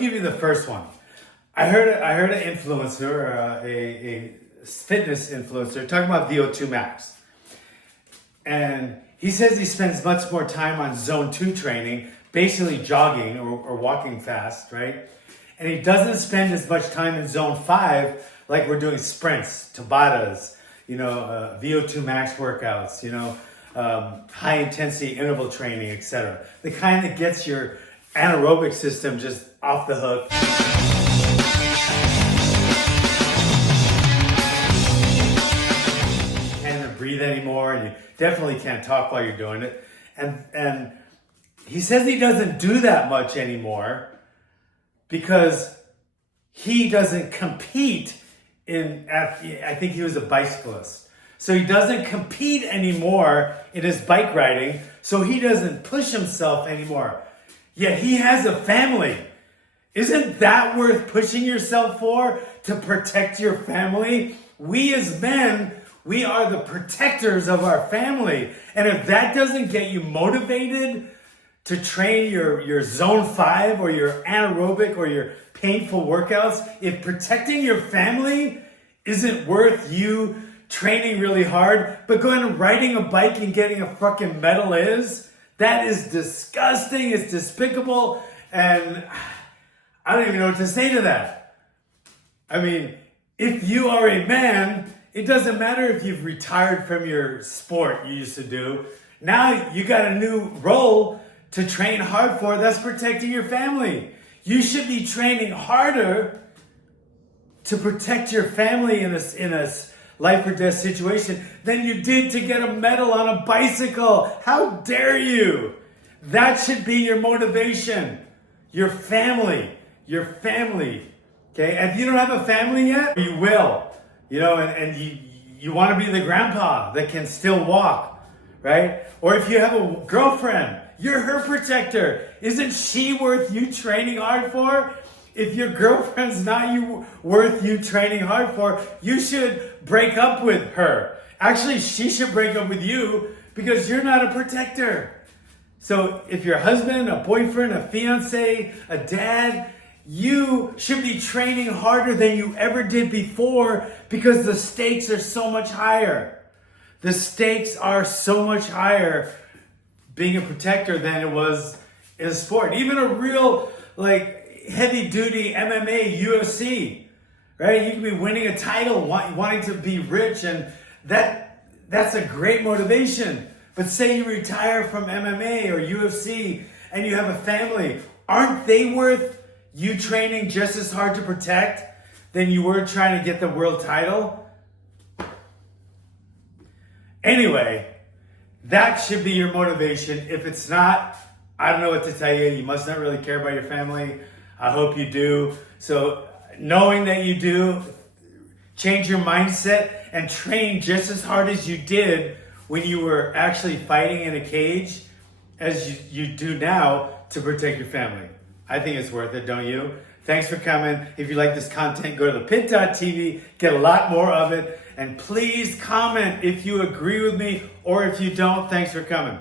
me give you the first one. I heard an influencer, a fitness influencer, talking about VO2 max. And he says he spends much more time on zone 2 training, basically jogging or walking fast, right? And he doesn't spend as much time in zone 5 like we're doing sprints, Tabatas, VO2 max workouts, high intensity interval training, etc. The kind that gets your anaerobic system just off the hook. You can't even breathe anymore, and you definitely can't talk while you're doing it. And he says he doesn't do that much anymore because he doesn't compete I think he was a bicyclist. So he doesn't compete anymore in his bike riding, so he doesn't push himself anymore. Yet he has a family. Isn't that worth pushing yourself for, to protect your family? We as men, we are the protectors of our family. And if that doesn't get you motivated to train your zone 5 or your anaerobic or your painful workouts, if protecting your family isn't worth you training really hard, but going and riding a bike and getting a fucking medal is, that is disgusting, it's despicable, and I don't even know what to say to that. I mean, if you are a man, it doesn't matter if you've retired from your sport you used to do. Now you got a new role to train hard for, that's protecting your family. You should be training harder to protect your family in a life or death situation than you did to get a medal on a bicycle. How dare you? That should be your motivation. Your family. Okay? And if you don't have a family yet, you will. And you want to be the grandpa that can still walk, right? Or if you have a girlfriend, you're her protector. Isn't she worth you training hard for? If your girlfriend's not worth you training hard for, you should break up with her. Actually, she should break up with you because you're not a protector. So if your husband, a boyfriend, a fiance, a dad, you should be training harder than you ever did before because the stakes are so much higher. The stakes are so much higher being a protector than it was in a sport. Even a real heavy duty MMA, UFC, right? You can be winning a title, wanting to be rich, and that's a great motivation. But say you retire from MMA or UFC and you have a family, aren't they worth you training just as hard to protect than you were trying to get the world title? Anyway, that should be your motivation. If it's not, I don't know what to tell you. You must not really care about your family. I hope you do. So knowing that you do, change your mindset and train just as hard as you did when you were actually fighting in a cage as you do now to protect your family. I think it's worth it, don't you? Thanks for coming. If you like this content, go to thepit.tv, get a lot more of it, and please comment if you agree with me or if you don't. Thanks for coming.